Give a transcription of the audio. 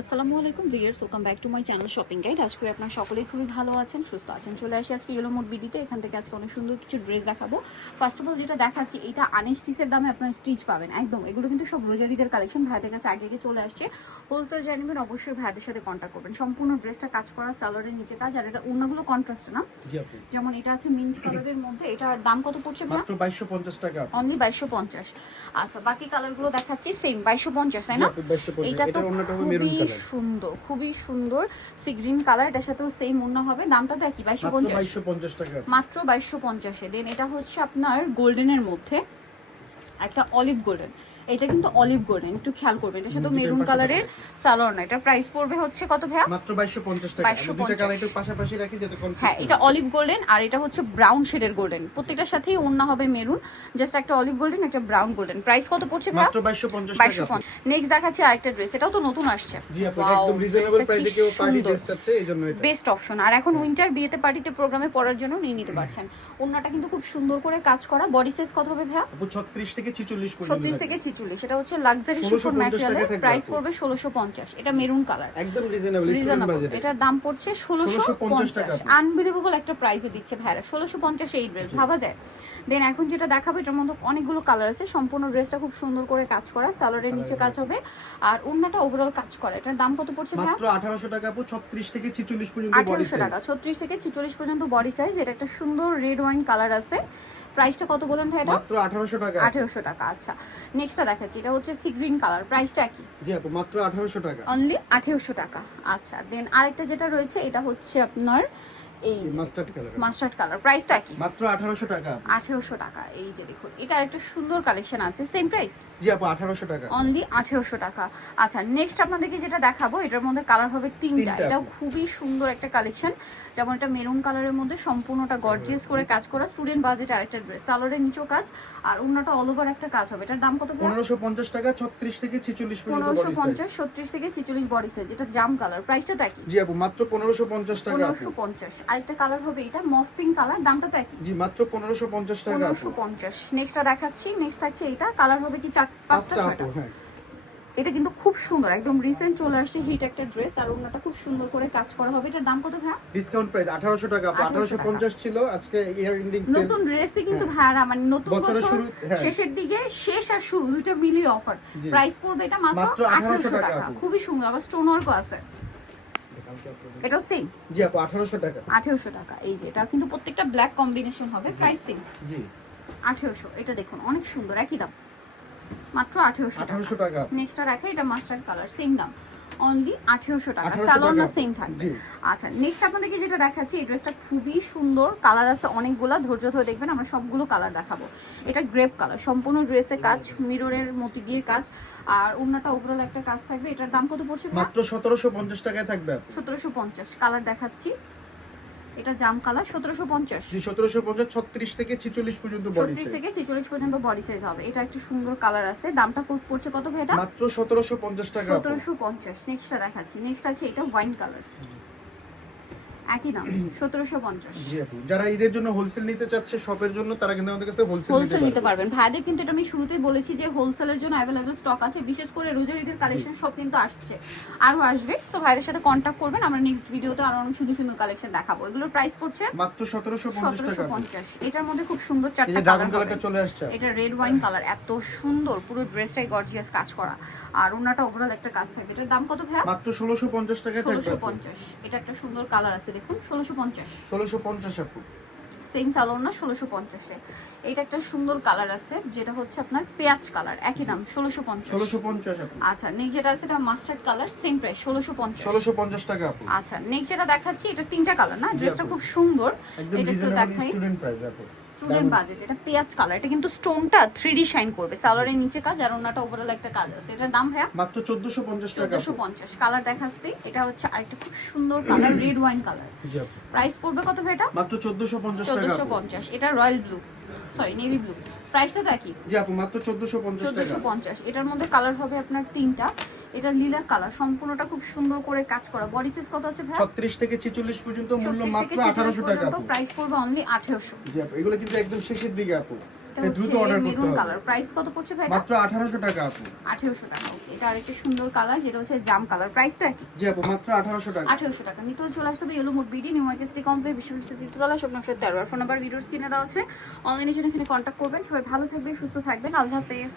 আসসালামু আলাইকুম viewers, welcome back to my channel shopping guide. আজ করে আপনারা সকলেই খুবই ভালো আছেন, সুস্থ আছেন। চলে আসি আজকে ইয়েলো মোড বিডিতে। এখান থেকে আজকে অনেক সুন্দর কিছু ড্রেস দেখাবো। ফার্স্ট অফ অল যেটা দেখাচ্ছি, এটা আনস্টিচের দামে আপনারা স্টিচ পাবেন একদম। এগুলো কিন্তু সব রোজারিদের কালেকশন, ভাইদের কাছে আগে আগে চলে আসছে। হোলসেল জানিবেন, অবশ্যই ভাইদের সাথে কন্ট্যাক্ট করবেন। সম্পূর্ণ ড্রেসটা কাজ করা, সালোয়ারের নিচে কাজ, আর এটা ওড়নাগুলো কন্ট্রাস্ট না, যেমন এটা আছে মিন্ট কালারের মধ্যে। এটার দাম কত পড়ছে ভাই? মাত্র 2250 টাকা, অনলি 2250। আচ্ছা, বাকি কালারগুলো দেখাচ্ছি সেম 2250, তাই না? এটা তো খুবই সুন্দর, খুবই সুন্দর সি গ্রিন কালার। এটার সাথেও সেম ওড়না হবে। দামটা তো একই, 2250 টাকা, মাত্র 2250-এ। দেন এটা হচ্ছে আপনার গোল্ডেনের মধ্যে একটা অলিভ গোল্ডেন। এটা কিন্তু অলিভ গোল্ডেন, একটু খেয়াল করবেন। এটার সাথে মেরুন কালারের সালোয়ার না। এটা প্রাইস পড়বে হচ্ছে কত ভাইয়া? মাত্র 2250 টাকা। দুটো কালার একটু পাশাপাশি রাখি যাতে কনফিউজ। হ্যাঁ, এটা অলিভ গোল্ডেন আর এটা হচ্ছে ব্রাউন শেডের গোল্ডেন। প্রত্যেকটার সাথেই ওড়না হবে মেরুন। জাস্ট একটা অলিভ গোল্ডেন, একটা ব্রাউন গোল্ডেন। প্রাইস কত পড়ছে ভাইয়া? মাত্র 2250 টাকা। নেক্সট দেখাচ্ছি আরেকটা ড্রেস। এটাও তো নতুন আসছে। জি আপু, একদম রিজনেবল প্রাইসে কেউ পার্টি ড্রেস চাচ্ছে, এইজন্য এটা বেস্ট অপশন। আর এখন উইন্টার বিয়েতে পার্টিতে প্রোগ্রামে পরার জন্য নিয়ে নিতে পারছেন। ওড়নাটা কিন্তু খুব সুন্দর করে কাজ করা। বডি সাইজ কত হবে ভাইয়া? আপু 36 থেকে 46 পর্যন্ত। 36 থেকে 46। এটা হচ্ছে লাক্সারি শিফন ম্যাটেরিয়ালের। প্রাইস পড়বে 1650। এটা মেরুন কালার, একদম রিজনেবল স্টুডেন্ট বাজেটে। এটার দাম পড়ছে 1650 টাকা। আনবিলিভেবল একটা প্রাইসে দিচ্ছে ভাইরা। 1650 এই ড্রেস ভাবা যায়। দেন এখন যেটা দেখাবো, এটার মধ্যে অনেকগুলো কালার আছে। সম্পূর্ণ ড্রেসটা খুব সুন্দর করে কাজ করা, সালোয়ারের নিচে কাজ হবে আর ওড়নাটা ওভারঅল কাজ করা। এটার দাম কত পড়ছে ভাই? মাত্র 1800 টাকা আপু, 36 থেকে 46 পর্যন্ত বডি 1800 টাকা, 36 থেকে 46 পর্যন্ত বডি সাইজ। এটা একটা সুন্দর রেড ওয়াইন কালার আছে। প্রাইসটা কত বলেন ভাই? এটা মাত্র 1800 টাকা। 1800 টাকা। আচ্ছা, নেক্সটটা দেখাচ্ছি। এটা হচ্ছে সি গ্রিন কালার। প্রাইসটা কি? জি আপু, মাত্র 1800 টাকা, অনলি 1800 টাকা। আচ্ছা, দেন আরেকটা যেটা রয়েছে, এটা হচ্ছে আপনার এই মাস্টার্ড কালার। প্রাইসটা কি? মাত্র 1800 টাকা। 1800 টাকা। এই যে দেখুন, এটা একটা সুন্দর কালেকশন আছে, সেম প্রাইস। জি আপু, 1800 টাকা, অনলি 1800 টাকা। আচ্ছা, নেক্সট আপনাদেরকে যেটা দেখাবো, এটার মধ্যে কালার হবে তিনটা। এটাও খুবই সুন্দর একটা কালেকশন। যেমন এটা মেরুন কালারের মধ্যে সম্পূর্ণটা গর্জিয়াস করে কাজ করা, স্টুডেন্ট বাজেট আরেকটা ড্রেস। সালোয়ারের নিচেও কাজ আর ওড়নাটা অল ওভার একটা কাজ হবে। এটার দাম কত? 1550 টাকা, 36 থেকে 46 পর্যন্ত বডি সাইজ। 1550, 36 থেকে 46 বডি সাইজ। এটা জাম কালার। প্রাইসটা তো একই। জি আপু, মাত্র 1550 টাকা। 1550। আরেকটা কালার হবে এটা মফ পিঙ্ক কালার। দামটা তো একই। জি মাত্র 1550 টাকা। 1550। নেক্সটটা দেখাচ্ছি। নেক্সট থাকছে এটা। কালার হবে কি 4-5টা 6টা? হ্যাঁ, এটা কিন্তু খুব সুন্দর, একদম রিসেন্ট চলে আসছে হিট একটা ড্রেস। আর ওড়নাটা খুব সুন্দর করে কাজ করা হবে। এটার দাম কত ভাই? ডিসকাউন্ট প্রাইস 1800 টাকা। 1850 ছিল, আজকে ইয়ার এন্ডিং সেল। নতুন ড্রেসে কিন্তু ভাড়া মানে নতুন বছর শেষের দিকে, শেষ আর শুরু দুইটা মিলিয়ে অফার। প্রাইস পড়বে এটা মাত্র 1800 টাকা। খুবই সুন্দর, আবার স্টোন ওয়ার্কও আছে। এটা সেম। জি আপু, 1800 টাকা। 1800 টাকা। এই যে এটা কিন্তু প্রত্যেকটা ব্ল্যাক কম্বিনেশন হবে। Price same. জি 1800। এটা দেখুন অনেক সুন্দর, একই দাম, মাত্র 1800 টাকা। নেক্সটটা দেখো, এটা মাস্টার্ড কালার, সেম দাম, অনলি 1800 টাকা। সালোয়ার না সেম থাকবে। আচ্ছা, নেক্সট আপনাদেরকে যেটা দেখাচ্ছি, এই ড্রেসটা খুবই সুন্দর। কালার আছে অনেকগুলা, ধৈর্য ধরে দেখবেন, আমরা সবগুলো কালার দেখাবো। এটা গ্রেপ কালার, সম্পূর্ণ ড্রেসে কাজ, মিররের মতি দিয়ে কাজ আর ওড়নাটা ওভারঅল একটা কাজ থাকবে। এটার দাম কত পড়ছে? মাত্র 1750 টাকায় থাকবে। 1750। কালার দেখাচ্ছি, এটা জাম কালার। 1750। জি 1750, 36 থেকে 46 পর্যন্ত বডি সাইজ। 36 থেকে 46 পর্যন্ত বডি সাইজ হবে। এটা একটা সুন্দর কালার আছে। দামটা পড়ছে কত ভাই এটা? মাত্র 1750 টাকা। 1750। নেক্সটটা দেখাচ্ছি। নেক্সট আছে এটা ওয়াইন কালার, একই দাম, 1750। জি আপু, যারা ঈদের জন্য হোলসেল নিতে চাচ্ছে শপের জন্য, তারা কিন্তু আমাদের কাছে হোলসেল নিতে পারবেন। ভাইদের কিন্তু এটা আমি শুরুতেই বলেছি যে হোলসেলের জন্য अवेलेबल স্টক আছে। বিশেষ করে রোজার ঈদের কালেকশন সব কিন্তু আসছে, আরো আসবে। সো ভাইদের সাথে কন্টাক্ট করবেন। আমরা নেক্সট ভিডিওতে আরো অনেক সুন্দর সুন্দর কালেকশন দেখাবো। এগুলোর প্রাইস পড়ছে মাত্র 1750 টাকা। 1750। এটার মধ্যে খুব সুন্দর চারটা ড্রাগন কালারটা চলে আসছে। এটা রেড ওয়াইন কালার, এত সুন্দর, পুরো ড্রেসটাই গর্জিয়াস কাজ করা আর ওড়নাটা ওভারঅল একটা কাজ থাকে। এটার দাম কত ভাই? মাত্র 1650 টাকা থাকবে। 1650। এটা একটা সুন্দর কালার আছে, দেখুন, 1650। 1650 আপু, সেম সালোয়ার না, 1650-এ। এটা একটা সুন্দর কালার আছে, যেটা হচ্ছে আপনার পেঁয়াজ কালার, একই দাম, 1650। 1650 আপু। আচ্ছা, নেক্সট যেটা আছে এটা মাস্টার্ড কালার, সেম প্রাইস, 1650। 1650 টাকা আপু। আচ্ছা, নেক্সট যেটা দেখাচ্ছি, এটা তিনটা কালার না, ড্রেসটা খুব সুন্দর। একদম এটা একটু রিজনেবল দেখাই, স্টুডেন্ট প্রাইস আপু, স্টুডেন্ট বাজেট। এটা পেঁয়াজ কালার, এটা কিন্তু স্টোনটা 3D শাইন করবে। সালোয়ারের নিচে কাজ আর ওনাটা ওভারঅল একটা কাজ আছে। এটার দাম ভাইয়া? মাত্র 1450 টাকা। 1450। কালার দেখাচ্ছি, এটা হচ্ছে আরেকটা খুব সুন্দর কালার, রেড ওয়াইন কালার। জি আপু, প্রাইস পড়বে কত ভাই এটা? মাত্র 1450 টাকা। 1450। এটা royal blue, sorry navy blue. প্রাইসটা তো একই। জি আপু, মাত্র 1450 টাকা। 1450। এটার মধ্যে কালার হবে আপনার তিনটা। এটা লীলা কালার, সম্পূর্ণটা খুব সুন্দর করে কাজ করা। বডি সাইজ কত আছে ভাই? 36 থেকে 46 পর্যন্ত, মূল্য মাত্র 1800 টাকা। প্রাইস পড়বে অনলি 1800। জি আপু, এগুলো কিন্তু একদম শেষের দিকে আপু। এটা তাই দ্রুত অর্ডার হচ্ছে করতে মেরুন হবে। কালার, প্রাইস কত পড়ছে ভাই? মাত্র 1800 টাকা আপু। 1800 টাকা। ওকে, এটা আরেকটা সুন্দর কালার যেটা হচ্ছে জাম কালার, প্রাইস তো একই জি আপু মাত্র 1800 টাকা। 1800 টাকা। নিতেও চলে আসতে হবে yellow mood BD, new market city complex, বিশ্ববিদ্যালয় তৃতীয়তলা, শপ নম্বর 13। ফোন নাম্বার ভিডিওর স্ক্রিনে দেওয়া আছে, অনলাইনে জন্য এখানে কন্ট্যাক্ট করবেন। সবাই ভালো থাকবেন, সুস্থ থাকবেন, আল্লাহ হাফেজ।